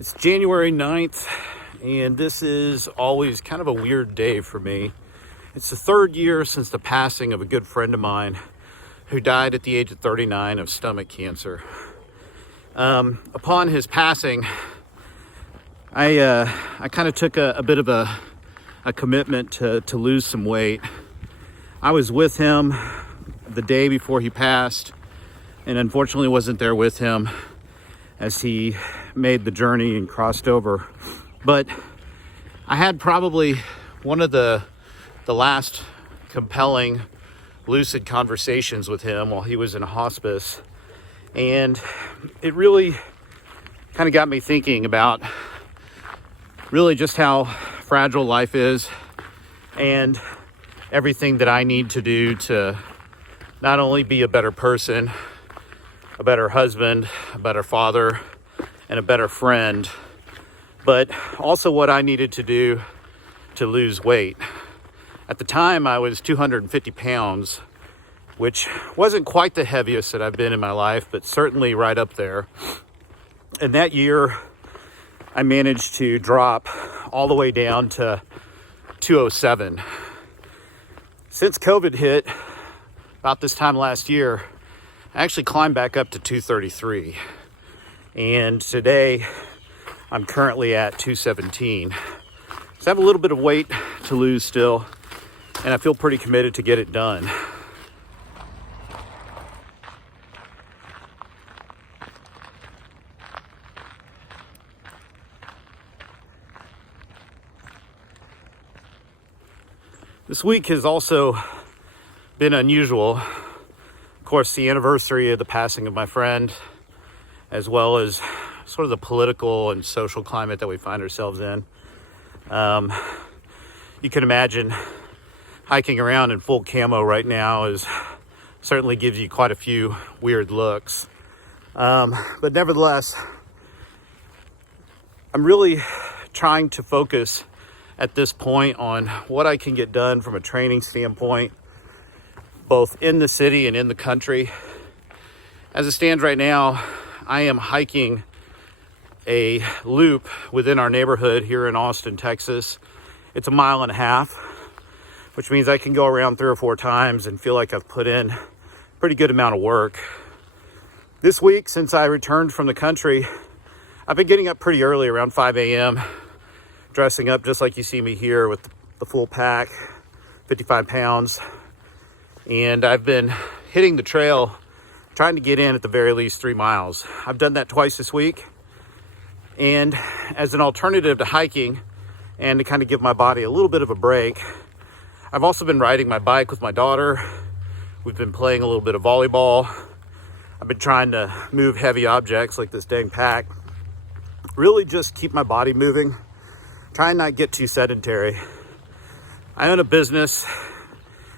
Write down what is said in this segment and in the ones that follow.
It's January 9th, and this is always kind of a weird day for me. It's the third year since the passing of a good friend of mine who died at the age of 39 of stomach cancer. Upon his passing, I kind of took a bit of a commitment to lose some weight. I was with him the day before he passed, and unfortunately wasn't there with him as he made the journey and crossed over. But I had probably one of the last compelling, lucid conversations with him while he was in hospice. And it really kind of got me thinking about really just how fragile life is and everything that I need to do to not only be a better person, a better husband, a better father, and a better friend, but also what I needed to do to lose weight. At the time, I was 250 pounds, which wasn't quite the heaviest that I've been in my life, but certainly right up there. And that year, I managed to drop all the way down to 207. Since COVID hit, about this time last year, I actually climbed back up to 233. And today, I'm currently at 217. So I have a little bit of weight to lose still, and I feel pretty committed to get it done. This week has also been unusual. Of course, the anniversary of the passing of my friend, as well as sort of the political and social climate that we find ourselves in. You can imagine hiking around in full camo right now certainly gives you quite a few weird looks. But nevertheless, I'm really trying to focus at this point on what I can get done from a training standpoint, both in the city and in the country. As it stands right now, I am hiking a loop within our neighborhood here in Austin, Texas. It's 1.5 miles, which means I can go around 3 or 4 times and feel like I've put in a pretty good amount of work. This week, since I returned from the country, I've been getting up pretty early, around 5 a.m., dressing up just like you see me here with the full pack, 55 pounds. And I've been hitting the trail, trying to get in at the very least 3 miles. I've done that twice this week. And as an alternative to hiking and to kind of give my body a little bit of a break, I've also been riding my bike with my daughter. We've been playing a little bit of volleyball. I've been trying to move heavy objects like this dang pack. Really just keep my body moving. Try and not get too sedentary. I own a business.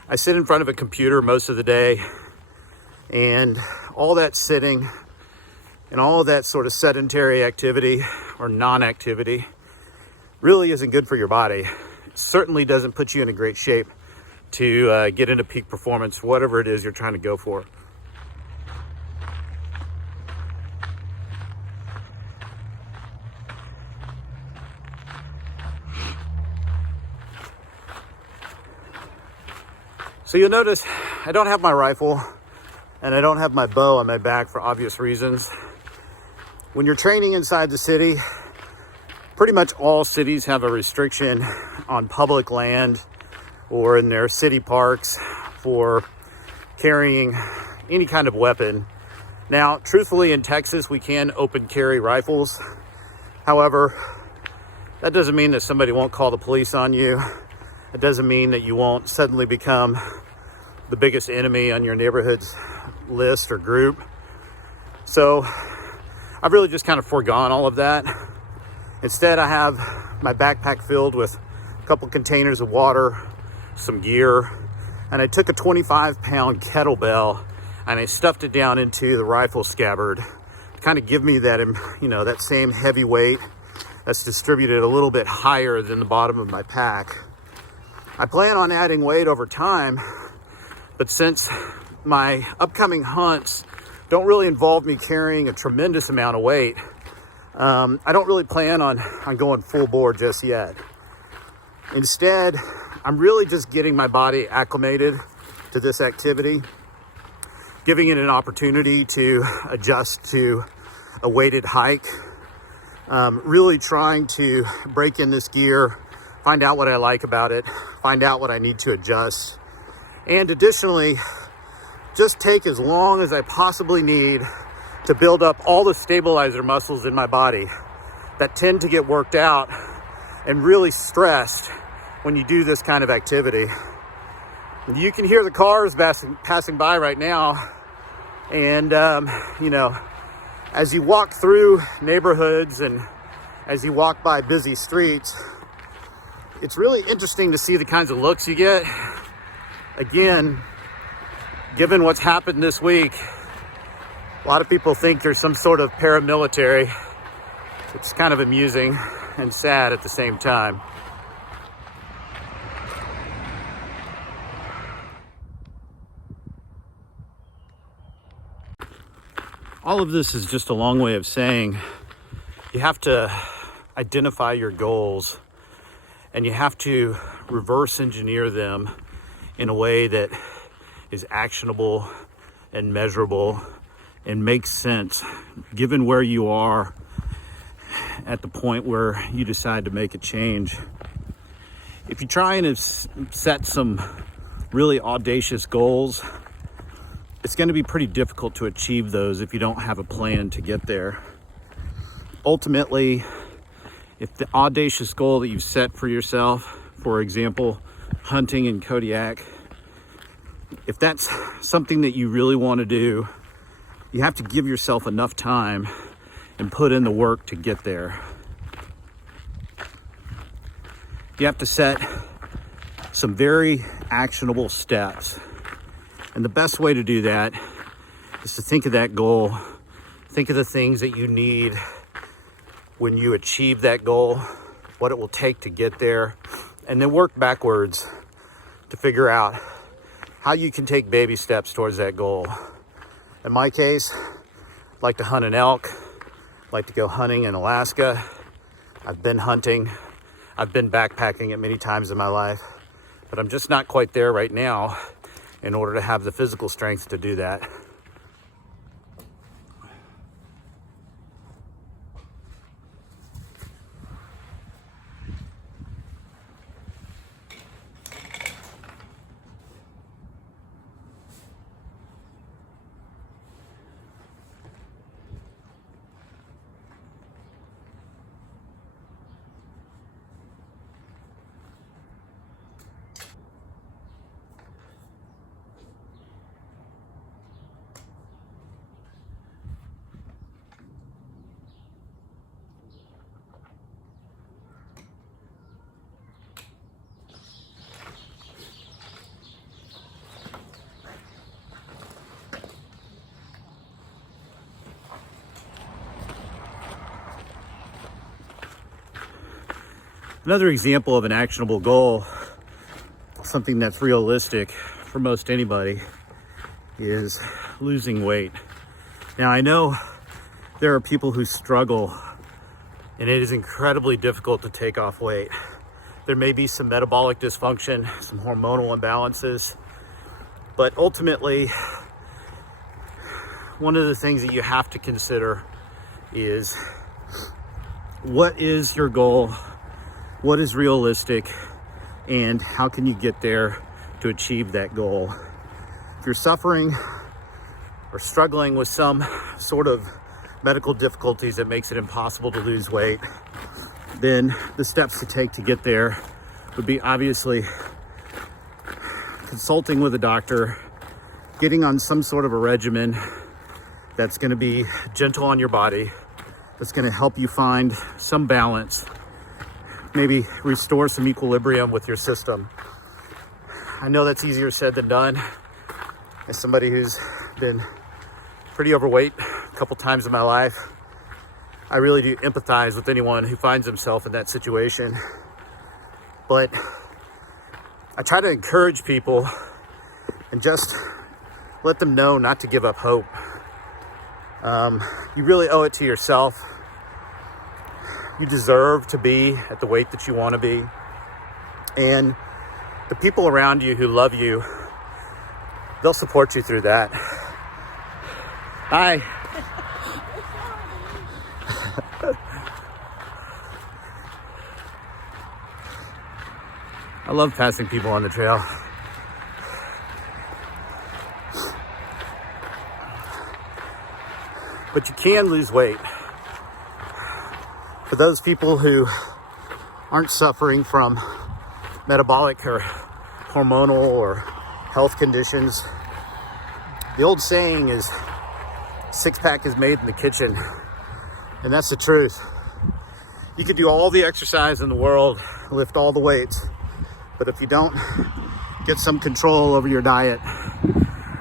I sit in front of a computer most of the day, and all that sitting and all of that sort of sedentary activity or non-activity really isn't good for your body. It certainly doesn't put you in a great shape to get into peak performance, whatever it is you're trying to go for. So you'll notice I don't have my rifle and I don't have my bow on my back for obvious reasons. When you're training inside the city, pretty much all cities have a restriction on public land or in their city parks for carrying any kind of weapon. Now, truthfully, in Texas, we can open carry rifles. However, that doesn't mean that somebody won't call the police on you. It doesn't mean that you won't suddenly become the biggest enemy on your neighborhood's list or group. So I've really just kind of foregone all of that. Instead, I have my backpack filled with a couple containers of water, some gear, and I took a 25-pound kettlebell and I stuffed it down into the rifle scabbard to kind of give me that, that same heavy weight that's distributed a little bit higher than the bottom of my pack. I plan on adding weight over time, but since my upcoming hunts don't really involve me carrying a tremendous amount of weight, I don't really plan on going full bore just yet. Instead, I'm really just getting my body acclimated to this activity, giving it an opportunity to adjust to a weighted hike, really trying to break in this gear, find out what I like about it, find out what I need to adjust, and additionally, just take as long as I possibly need to build up all the stabilizer muscles in my body that tend to get worked out and really stressed when you do this kind of activity. You can hear the cars passing by right now, and as you walk through neighborhoods and as you walk by busy streets, it's really interesting to see the kinds of looks you get. Again, given what's happened this week, a lot of people think there's some sort of paramilitary, which is kind of amusing and sad at the same time. All of this is just a long way of saying you have to identify your goals and you have to reverse engineer them in a way that is actionable and measurable and makes sense given where you are at the point where you decide to make a change. If you try and set some really audacious goals, it's going to be pretty difficult to achieve those if you don't have a plan to get there. Ultimately, if the audacious goal that you've set for yourself, for example, hunting in Kodiak, if that's something that you really want to do, you have to give yourself enough time and put in the work to get there. You have to set some very actionable steps. And the best way to do that is to think of that goal, think of the things that you need when you achieve that goal, what it will take to get there, and then work backwards to figure out how you can take baby steps towards that goal. In my case, I'd like to hunt an elk, I'd like to go hunting in Alaska. I've been hunting, I've been backpacking it many times in my life, but I'm just not quite there right now in order to have the physical strength to do that. Another example of an actionable goal, something that's realistic for most anybody, is losing weight. Now, I know there are people who struggle, and it is incredibly difficult to take off weight. There may be some metabolic dysfunction, some hormonal imbalances, but ultimately, one of the things that you have to consider is, what is your goal? What is realistic, and how can you get there to achieve that goal? If you're suffering or struggling with some sort of medical difficulties that makes it impossible to lose weight, then the steps to take to get there would be obviously consulting with a doctor, getting on some sort of a regimen that's going to be gentle on your body, that's going to help you find some balance, maybe restore some equilibrium with your system. I know that's easier said than done. As somebody who's been pretty overweight a couple times in my life, I really do empathize with anyone who finds himself in that situation. But I try to encourage people and just let them know not to give up hope. You really owe it to yourself You deserve to be at the weight that you want to be. And the people around you who love you, they'll support you through that. Hi. I love passing people on the trail. But you can lose weight. For those people who aren't suffering from metabolic or hormonal or health conditions, the old saying is, six-pack is made in the kitchen. And that's the truth. You could do all the exercise in the world, lift all the weights, but if you don't get some control over your diet,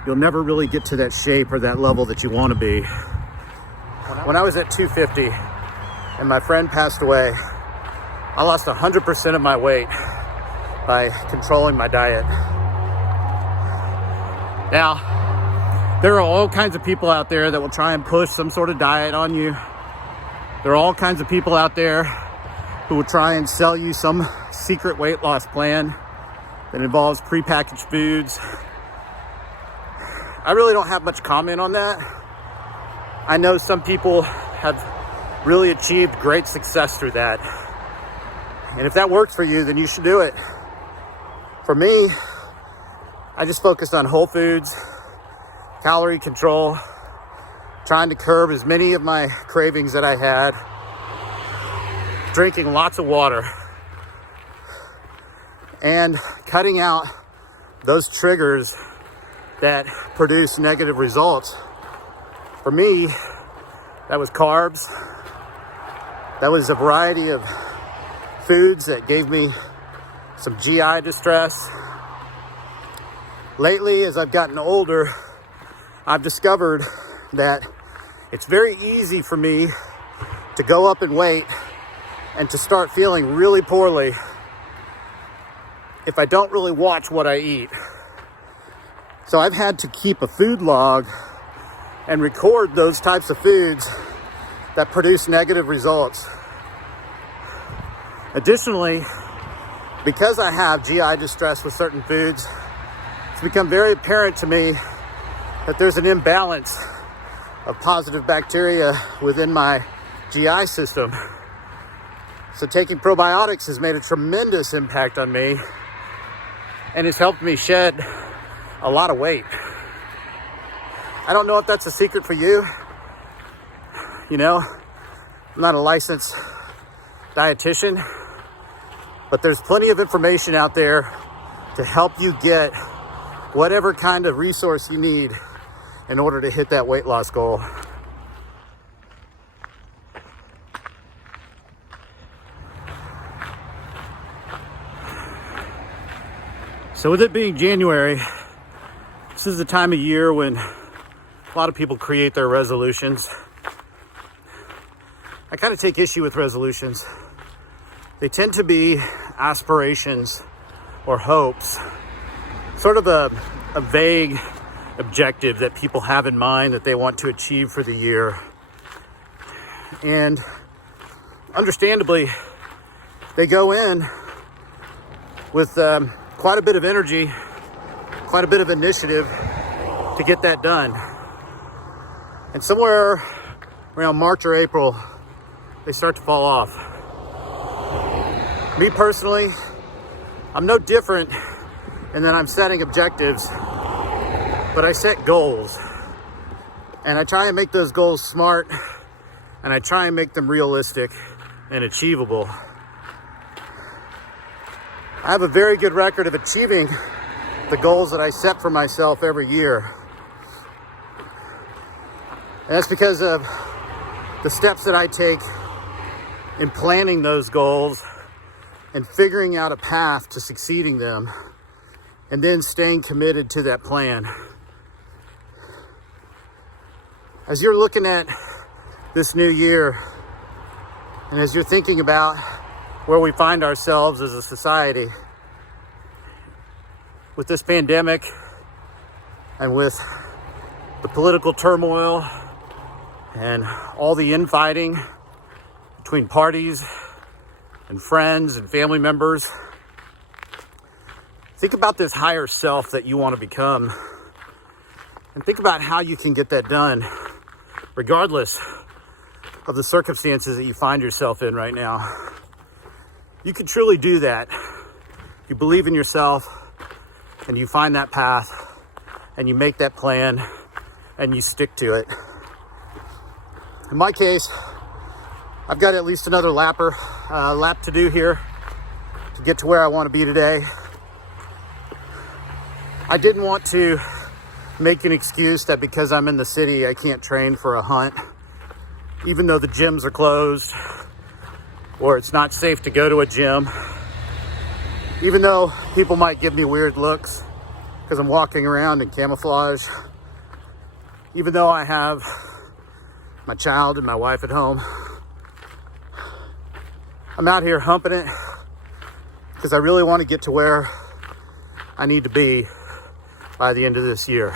you'll never really get to that shape or that level that you want to be. When I was at 250 and my friend passed away, I lost 100% of my weight by controlling my diet. Now, there are all kinds of people out there that will try and push some sort of diet on you. There are all kinds of people out there who will try and sell you some secret weight loss plan that involves prepackaged foods. I really don't have much comment on that. I know some people have really achieved great success through that. And if that works for you, then you should do it. For me, I just focused on whole foods, calorie control, trying to curb as many of my cravings that I had, drinking lots of water, and cutting out those triggers that produce negative results. For me, that was carbs. That was a variety of foods that gave me some GI distress. Lately, as I've gotten older, I've discovered that it's very easy for me to go up in weight and to start feeling really poorly if I don't really watch what I eat. So I've had to keep a food log and record those types of foods that produce negative results. Additionally, because I have GI distress with certain foods, it's become very apparent to me that there's an imbalance of positive bacteria within my GI system. So taking probiotics has made a tremendous impact on me, and it's helped me shed a lot of weight. I don't know if that's a secret for you. You know, I'm not a licensed dietitian, but there's plenty of information out there to help you get whatever kind of resource you need in order to hit that weight loss goal. So with it being January, this is the time of year when a lot of people create their resolutions. I kind of take issue with resolutions. They tend to be aspirations or hopes, sort of a vague objective that people have in mind that they want to achieve for the year. And understandably, they go in with quite a bit of energy, quite a bit of initiative to get that done. And somewhere around March or April, they start to fall off. Me personally, I'm no different in that I'm setting objectives, but I set goals. And I try and make those goals smart, and I try and make them realistic and achievable. I have a very good record of achieving the goals that I set for myself every year. And that's because of the steps that I take in planning those goals and figuring out a path to succeeding them, and then staying committed to that plan. As you're looking at this new year, and as you're thinking about where we find ourselves as a society with this pandemic and with the political turmoil and all the infighting between parties and friends and family members. Think about this higher self that you want to become, and think about how you can get that done, regardless of the circumstances that you find yourself in right now. You can truly do that. You believe in yourself, and you find that path, and you make that plan, and you stick to it. In my case, I've got at least another lap to do here to get to where I want to be today. I didn't want to make an excuse that because I'm in the city, I can't train for a hunt, even though the gyms are closed or it's not safe to go to a gym, even though people might give me weird looks because I'm walking around in camouflage, even though I have my child and my wife at home. I'm out here humping it because I really want to get to where I need to be by the end of this year.